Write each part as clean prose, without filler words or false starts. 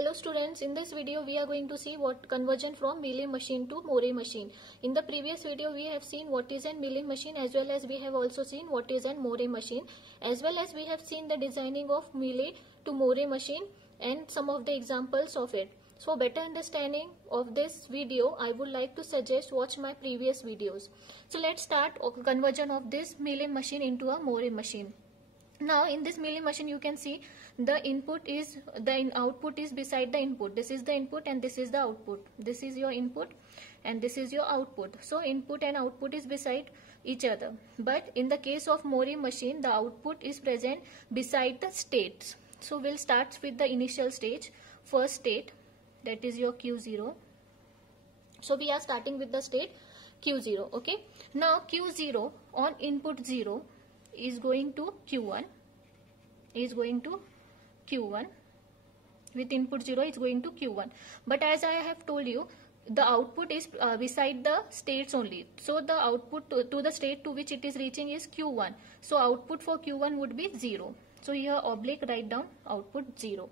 Hello students, in this video we are going to see what conversion from milling machine to Moore machine. In the previous video we have seen what is a milling machine, as well as we have also seen what is a Moore machine, as well as we have seen the designing of milling to Moore machine and some of the examples of it. So better understanding of this video, I would like to suggest watch my previous videos. So let's start conversion of this milling machine into a Moore machine. Now in this milling machine you can see the output is beside the input. This is the input and this is the output. This is your input and this is your output. So input and output is beside each other. But in the case of Moore machine, the output is present beside the states. So we'll start with the initial stage, first state, that is your Q0. So we are starting with the state Q0. Okay. Now Q0 on input 0 is going to Q1, with input 0 is going to Q1. But as I have told you, the output is beside the states only. So the output to the state to which it is reaching is Q1. So output for Q1 would be 0. So here oblique write down output 0.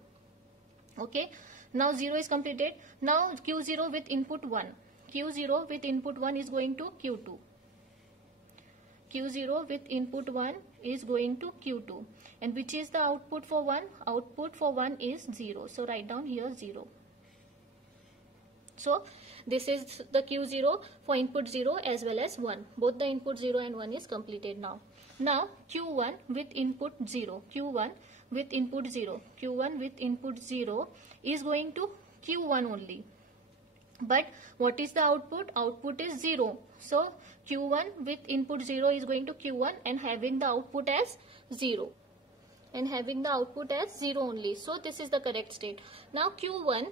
Okay. Now 0 is completed. Now Q0 with input 1. Q0 with input 1 is going to Q2. Q0 with input 1 is going to Q2. And which is the output for 1? Output for 1 is 0. So write down here 0. So this is the Q0 for input 0 as well as 1. Both the input 0 and 1 is completed now. Now Q1 with input 0. Q1 with input 0. Q1 with input 0 is going to Q1 only. But what is the output? Output is 0. So Q1 with input 0 is going to Q1 and having the output as 0. And having the output as 0 only. So this is the correct state. Now Q1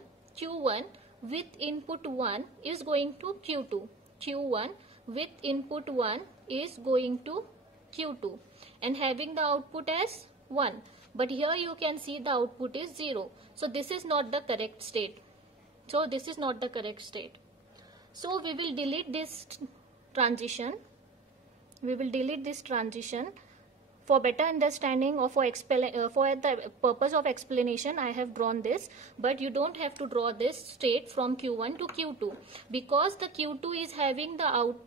with input 1 is going to Q2. Q1 with input 1 is going to Q2 and having the output as 1. But here you can see the output is 0. So this is not the correct state. So this is not the correct state. So we will delete this transition. For better understanding or for the purpose of explanation, I have drawn this. But you don't have to draw this state from Q1 to Q2, because the Q2 is having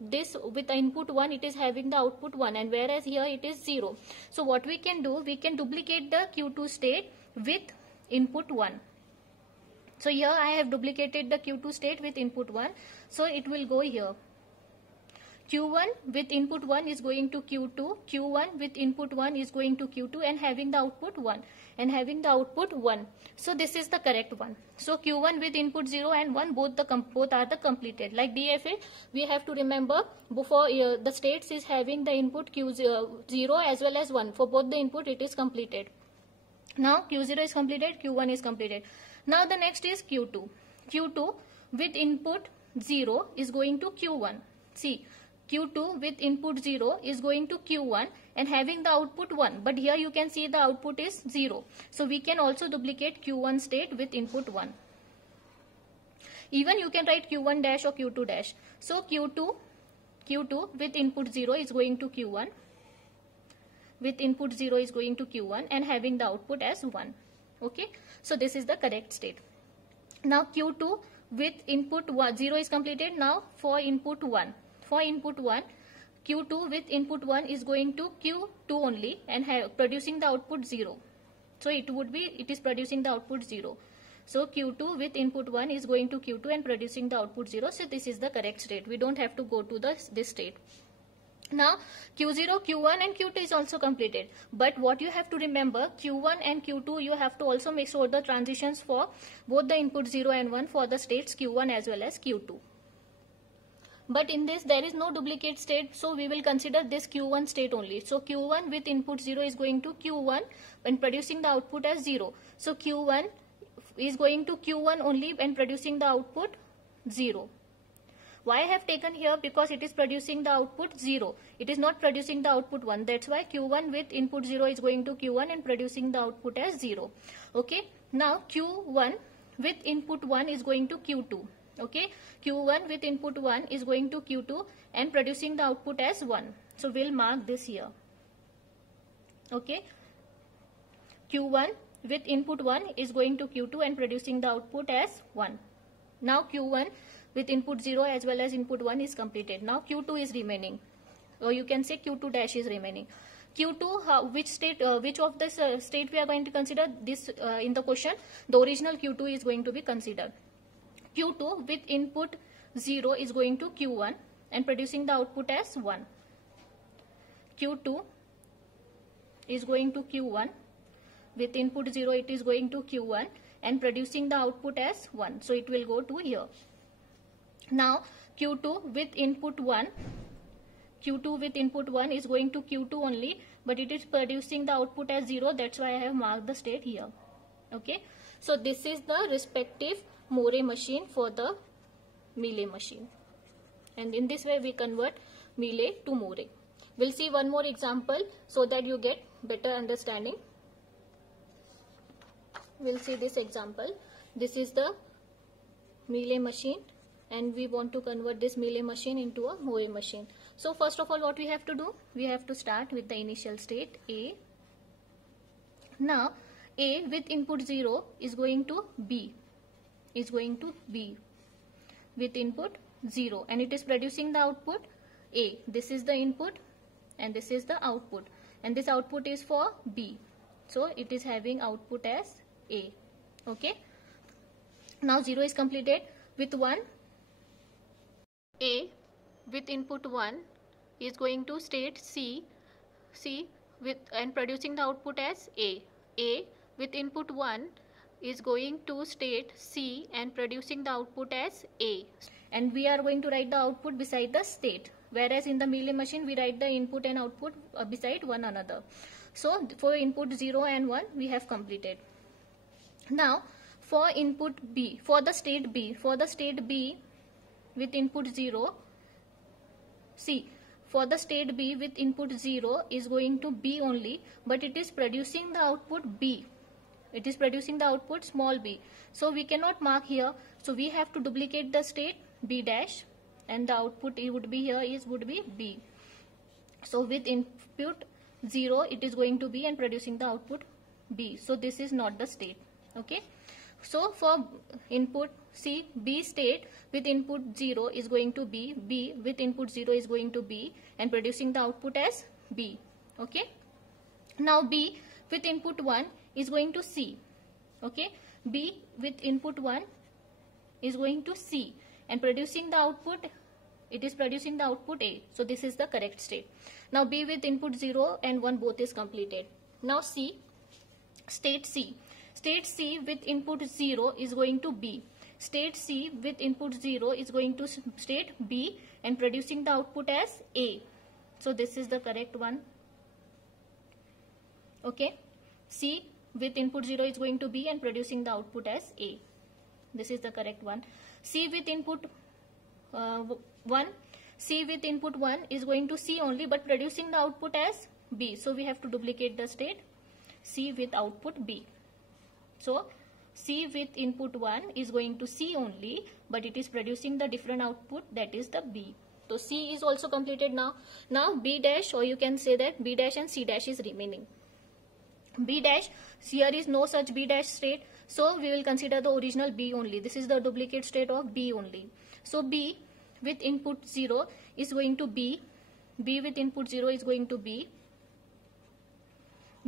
this with the input 1, it is having the output 1, and whereas here it is 0. So what we can do, we can duplicate the Q2 state with input 1. So here I have duplicated the Q2 state with input 1. So it will go here. Q1 with input 1 is going to Q2. Q1 with input 1 is going to Q2 and having the output 1. And having the output 1. So this is the correct one. So Q1 with input 0 and 1 both are the completed. Like DFA, we have to remember before the states is having the input Q0 as well as 1. For both the input it is completed. Now Q0 is completed, Q1 is completed. Now the next is Q2. Q2 with input 0 is going to Q1. See, Q2 with input 0 is going to Q1 and having the output 1. But here you can see the output is 0. So we can also duplicate Q1 state with input 1. Even you can write Q1 dash or Q2 dash. So Q2 with input 0 is going to Q1. With input 0 is going to Q1 and having the output as 1. Okay. So this is the correct state. Now Q2 with input 0 is completed. Now for input 1. For input 1, Q2 with input 1 is going to Q2 only and producing the output 0. So it is producing the output 0. So Q2 with input 1 is going to Q2 and producing the output 0. So this is the correct state. We don't have to go to this state. Now Q0, Q1 and Q2 is also completed. But what you have to remember, Q1 and Q2 you have to also make sure the transitions for both the input 0 and 1 for the states Q1 as well as Q2. But in this there is no duplicate state, so we will consider this Q1 state only. So Q1 with input 0 is going to Q1 and producing the output as 0. So Q1 is going to Q1 only and producing the output 0. Why I have taken here? Because it is producing the output 0. It is not producing the output 1. That's why Q1 with input 0 is going to Q1 and producing the output as 0. Okay. Now Q1 with input 1 is going to Q2. Okay. Q1 with input 1 is going to Q2 and producing the output as 1. So we'll mark this here. Okay. Q1 with input 1 is going to Q2 and producing the output as 1. Now Q1 with input 0 as well as input 1 is completed. Now Q2 is remaining, or you can say Q2 dash is remaining. Q2, which of this state we are going to consider this in the question? The original Q2 is going to be considered. Q2 with input 0 is going to Q1 and producing the output as 1. Q2 is going to Q1 with input 0, it is going to Q1 and producing the output as 1. So it will go to here. Now Q2 with input 1, Q2 with input 1 is going to Q2 only, but it is producing the output as 0. That's why I have marked the state here. Okay. So this is the respective Moore machine for the Mealy machine. And in this way we convert Mealy to Moore. We'll see one more example so that you get better understanding. We'll see this example. This is the Mealy machine and we want to convert this Mealy machine into a Moore machine. So first of all, what we have to do? We have to start with the initial state A. Now A with input 0 is going to B. Is going to B with input 0 and it is producing the output A. This is the input and this is the output, and this output is for B. So it is having output as A. Okay. Now 0 is completed with 1. A with input 1 is going to state C with and producing the output as A. A with input 1 is going to state C and producing the output as A. And we are going to write the output beside the state. Whereas in the Mealy machine we write the input and output beside one another. So for input 0 and 1 we have completed. Now for input B, for the state B with input 0, see, for the state B with input 0 is going to B only, but it is producing the output B. It is producing the output small b. So we cannot mark here. So we have to duplicate the state B dash and the output would be here would be B. So with input 0 it is going to be and producing the output B. So this is not the state. Okay. So for input C, B state with input 0 is going to B, B with input 0 is going to B and producing the output as B. Okay. Now B with input 1 is going to C. Okay. B with input 1 is going to C and producing the output, it is producing the output A. So this is the correct state. Now B with input 0 and 1 both is completed. Now C, state C. State C with input 0 is going to B. State C with input 0 is going to state B and producing the output as A. So this is the correct one. Okay. C with input 0 is going to B and producing the output as A. This is the correct one. C with input 1. C with input 1 is going to C only but producing the output as B. So we have to duplicate the state C with output B. So C with input 1 is going to C only but it is producing the different output, that is the B. So C is also completed now. Now B dash, or you can say that B dash and C dash is remaining. B dash, here is no such B dash state. So we will consider the original B only. This is the duplicate state of B only. So B with input 0 is going to B. B with input 0 is going to B.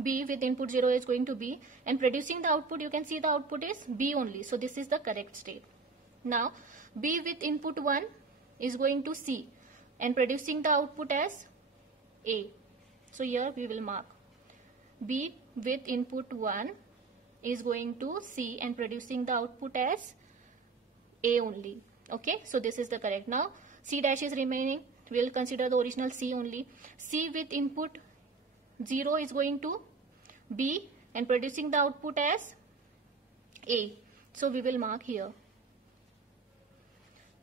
B with input 0 is going to B and producing the output, you can see the output is B only. So this is the correct state. Now B with input 1 is going to C and producing the output as A. So here we will mark B with input 1 is going to C and producing the output as A only. Okay, so this is the correct. Now C dash is remaining. We will consider the original C only. C with input 0 is going to B and producing the output as A. So we will mark here.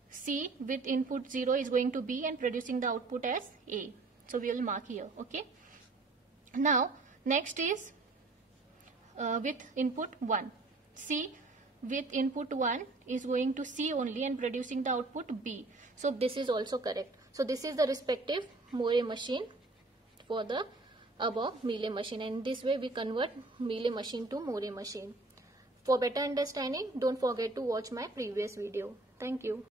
C with input 0 is going to B and producing the output as A. So we will mark here. Okay. Now next is with input 1. C with input 1 is going to C only and producing the output B. So this is also correct. So this is the respective Moore machine for the above Mealy machine, and this way we convert Mealy machine to Moore machine. For better understanding, don't forget to watch my previous video. Thank you.